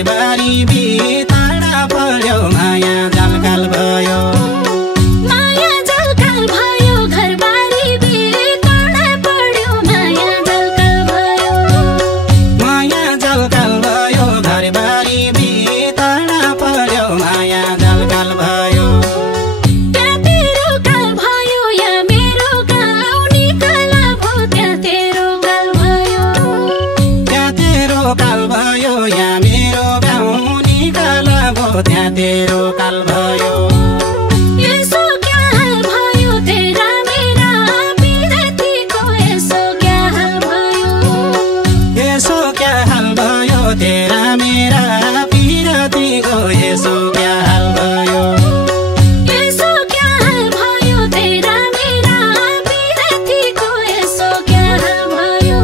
घरबारी बिताडा पर्यो माया जलकाल भयो माया जलकाल भयो घरबारी बिताडा पर्यो माया जलकाल भयो माया जलकाल भयो घरबारी बिताडा पर्यो माया जलकाल भयो त्यहाँ तेरो काल भयो या मेरो गाउँ निकाल भो त्यहाँ तेरो काल भयो त्यहाँ तेरो काल भयो या मेरो गाउँ निकाल भो त्यहाँ तेरो काल भयो यसो क्या हाल भयो तेरा मेरा पिरतीको यसो क्या हाल भयो यसो क्या हाल भयो तेरा मेरा पिरतीको यसो क्या हाल भयो यसो क्या हाल भयो तेरा मेरा पिरतीको यसो क्या हाल भयो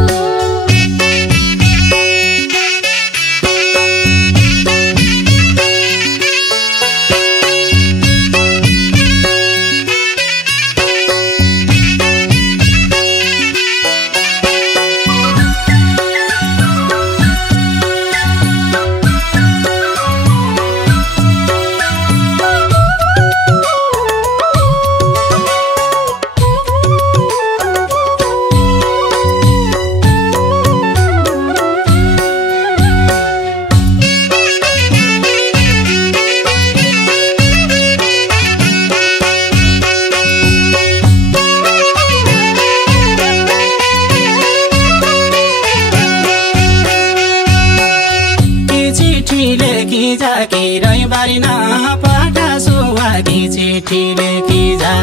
कि रैबारी नपठासु वा कि चिठी लेखी जा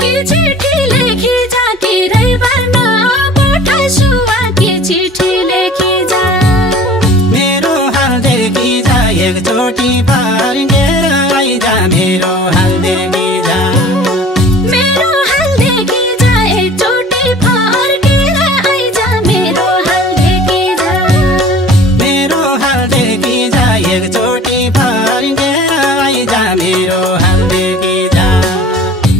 कि चिठी लेखी जा कि रैबार नपठासु वा कि चिठी लेखी जा मेरो हाल देखी जा एकचोटि फर्केर आइजा मेरो हाल देखी जा मेरो हाल देखी जा एकचोटि फर्केर आइजा मेरो हाल देखी जा मेरो हाल देखी जा एकचोटि फर्केर आइजा मेरो हाल देखी जा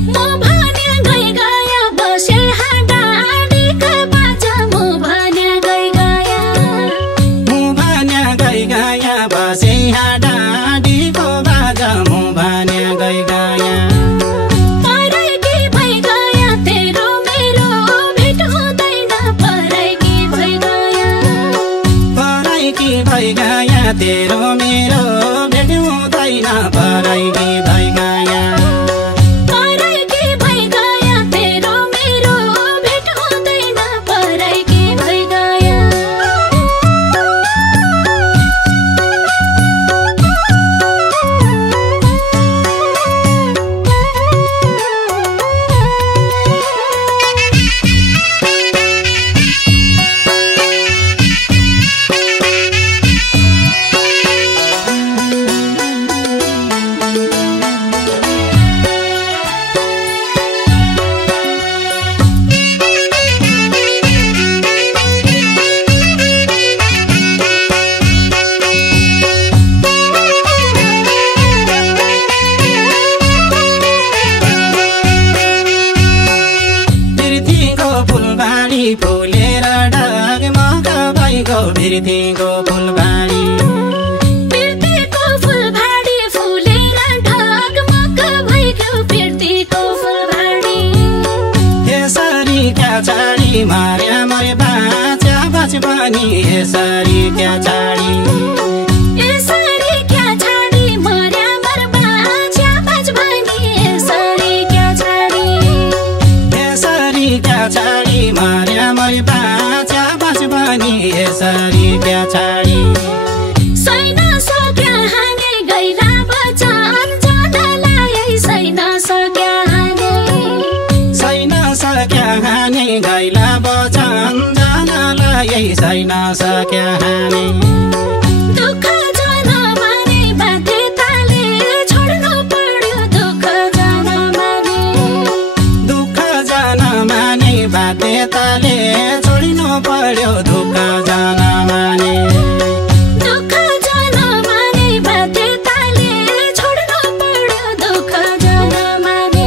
म भन्या गई गया बसे हाडाडीका बाजा म भन्या गई गया बसे हाडाडीको बाजा म भन्या गई गया पराइकी भइ गया तेरो मेरो भेट हुँदैन पराइकी भइ गया पराइकी भइ गया तेरो मेरो भेट हुँदैन पराइकी भइ गया पराइकी भइ गया तेरो मेरो भेट हुँदैन पराइकी भइ गया फुलेर ढगमग भइगो बिर्तीको फुलबारी बिर्तीको फुलबारी फुलेर ढगमग भइगयो बिर्तीको फुलबारी यसरी क्या छाडी मार्या मरे बाचा बाच पनि यसरी क्या छाडी यसरी क्या छाडी मर्या मर बाचा बाच पनि यसरी क्या छाडी यसरी क्या छाडी मार्या मरे बाचा बाच पनि यसरी क्या छाडी सैन सक्या हाने गैला बचान जानलाई सैन सक्या हाने गैला बचन जानलाई सैन सक्या हाने दुःख जान माने बाध्यताले छोड्नु पर्यो दुःख जान माने बाध्यताले छोड्नु पर्यो दुःख जान माने दुःख जान माने बाध्यताले छोड्नु पर्यो दुःख जान माने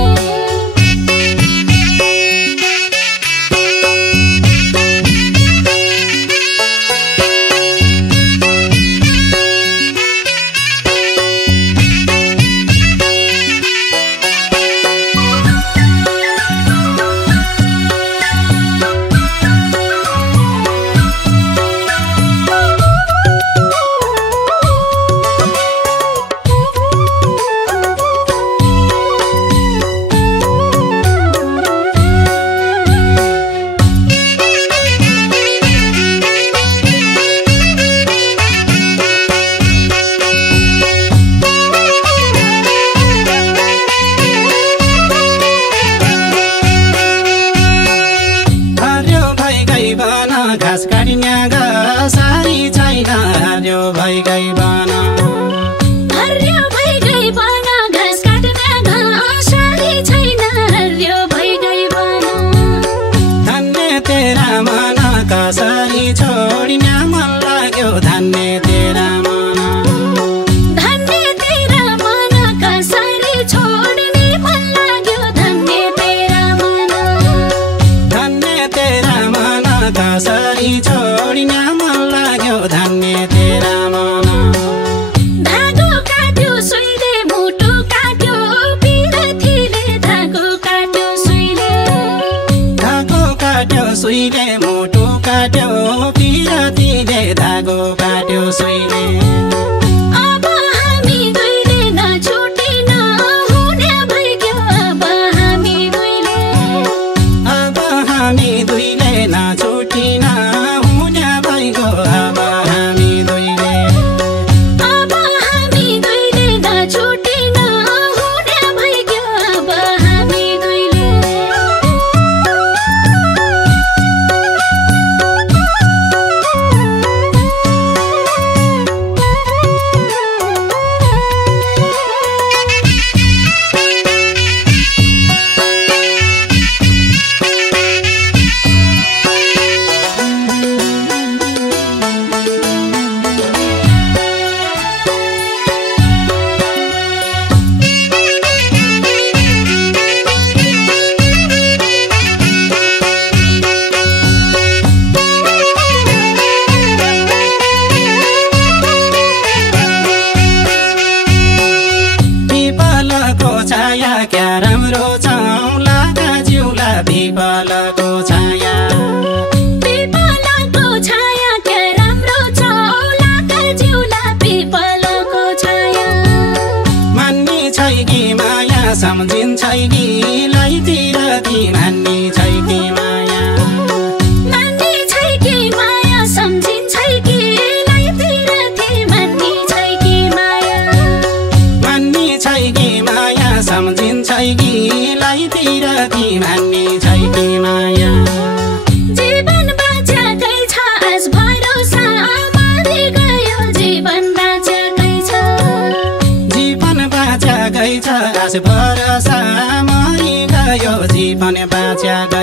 घाँस काट्ने सारी छैन हरियो भइगई बन हरियो भइगई बन घाँस काट्ने सारी छैन हरियो भइगई बन धन्य तेरा मन कसरी छोडिन मन लाग्यो धन्य तेरा मन धन्य तेरा मन कसरी छोड्ने मन लाग्यो धन्य तेरा मन धन्य तेरा मन कसरी छोडिन मन लाग्यो धन्य तेरा मन धागो काट्यो सुइले मुटु काट्यो पिरथीले धागो काट्यो सुइले धागो काट्यो सुइले मुटु काट्यो पिरथीले धागो काट्यो सुइले अब हामी दुईले नछुटिन हुने भइग्यो अब हामी दुईले नछुटिन हुने भइगयो अब हामी दुईले अब हामी दुईले नछुटिन हुने भइग्यो अब हामी दुईले पिपलको छाया क्या राम्रो छौला जिउला पिपलको छाया पिपलको छाया के राम्रो चौला जिउला पिपलको छाया मान्ने छै कि माया सम्झिन्छ कि लैतिर ती मान्ने छै कि माया मान्ने छै कि माया सम्झिन्छ कि लैतिर थे मान्ने छै कि माया मान्ने छै कि माया सम्झिन्छ कि लैतिर ती मान्ने छै कि माया जीवन बाँचेकै छ आज भरोसा मरि गयो जीवन बाँचेकै छ जीवन बाँचेकै छ आस भरोसा मरि गयो जीवन बाँचेकै